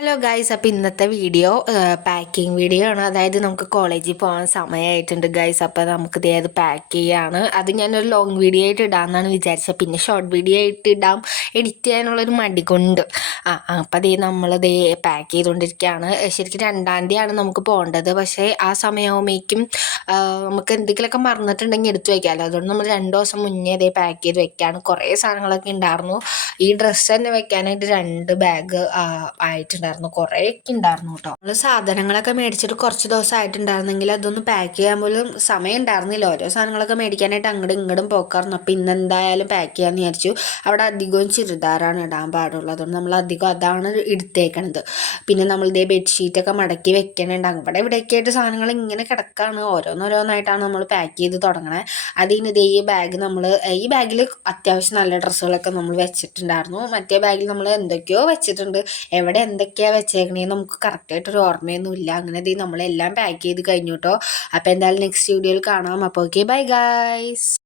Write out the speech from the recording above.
Hello guys, അപ്പോൾ ഇന്നത്തെ video packing video ആണ്. അതായത് നമുക്ക് കോളേജിൽ പോകാൻ സമയമായിട്ടുണ്ട് ഗൈസ്. അപ്പോൾ നമുക്ക് ഇതേ അത് പാക്ക് ചെയ്യാണ്. അത് ഞാനൊരു ലോങ് വീഡിയോ ആയിട്ട് ഇടാമെന്നാണ് വിചാരിച്ചത്. പിന്നെ ഷോർട്ട് വീഡിയോ ആയിട്ട് ഇടാം, എഡിറ്റ് ചെയ്യാനുള്ളൊരു മടി കൊണ്ട് അപ്പോൾ അതേ നമ്മളിതേ പാക്ക് ചെയ്തുകൊണ്ടിരിക്കുകയാണ്. ശരിക്കും 2-ാം തീയതിയാണ് നമുക്ക് പോകേണ്ടത്. പക്ഷേ ആ സമയമാകുമ്പോഴേക്കും നമുക്ക് എന്തെങ്കിലുമൊക്കെ മറന്നിട്ടുണ്ടെങ്കിൽ എടുത്തു വയ്ക്കാമല്ലോ. അതുകൊണ്ട് നമ്മൾ 2 ദിവസം മുന്നേ ഇതേ പാക്ക് ചെയ്ത് വെക്കുകയാണ്. കുറേ സാധനങ്ങളൊക്കെ ഉണ്ടായിരുന്നു. ഈ ഡ്രസ്സ് തന്നെ വെക്കാനായിട്ട് 2 ബാഗ് ആയിട്ടുണ്ടായിരുന്നു. കുറേയൊക്കെ ഉണ്ടായിരുന്നു കേട്ടോ. നമ്മൾ സാധനങ്ങളൊക്കെ മേടിച്ചിട്ട് കുറച്ച് ദിവസം ആയിട്ടുണ്ടായിരുന്നെങ്കിൽ അതൊന്ന് പാക്ക് ചെയ്യാൻ പോലും സമയം ഉണ്ടായിരുന്നില്ല. ഓരോ സാധനങ്ങളൊക്കെ മേടിക്കാനായിട്ട് അങ്ങോട്ടും ഇങ്ങോട്ടും പോക്കായിരുന്നു. അപ്പോൾ ഇന്ന് എന്തായാലും പാക്ക് ചെയ്യാമെന്ന് വിചാരിച്ചു. അവിടെ അധികവും ചുരിദാറാണ് ഇടാൻ പാടുള്ളത്. അതുകൊണ്ട് നമ്മൾ അധികം അതാണ് എടുത്തേക്കണത്. പിന്നെ നമ്മൾ ഇതേ ബെഡ്ഷീറ്റൊക്കെ മടക്കി വെക്കണുണ്ട്. അവിടെ ഇവിടെയൊക്കെ ആയിട്ട് സാധനങ്ങൾ ഇങ്ങനെ കിടക്കാണ്. ഓരോന്നോരോന്നായിട്ടാണ് നമ്മൾ പാക്ക് ചെയ്ത് തുടങ്ങണത്. അതിന് ഇതേ ഈ ബാഗിൽ അത്യാവശ്യം നല്ല ഡ്രസ്സുകളൊക്കെ നമ്മൾ വെച്ചിട്ടുണ്ടായിരുന്നു. മറ്റേ ബാഗിൽ നമ്മൾ എന്തൊക്കെയോ വെച്ചിട്ടുണ്ട്. എവിടെ എന്തൊക്കെയാണ് വെച്ചേക്കണേന്ന് നമുക്ക് കറക്റ്റായിട്ടൊരു ഓർമ്മയൊന്നുമില്ല. അങ്ങനെ നമ്മളെല്ലാം പാക്ക് ചെയ്ത് കഴിഞ്ഞു കേട്ടോ. അപ്പോൾ എന്തായാലും നെക്സ്റ്റ് വീഡിയോയിൽ കാണാം. അപ്പോൾ ഓക്കെ, ബൈ ഗൈസ്.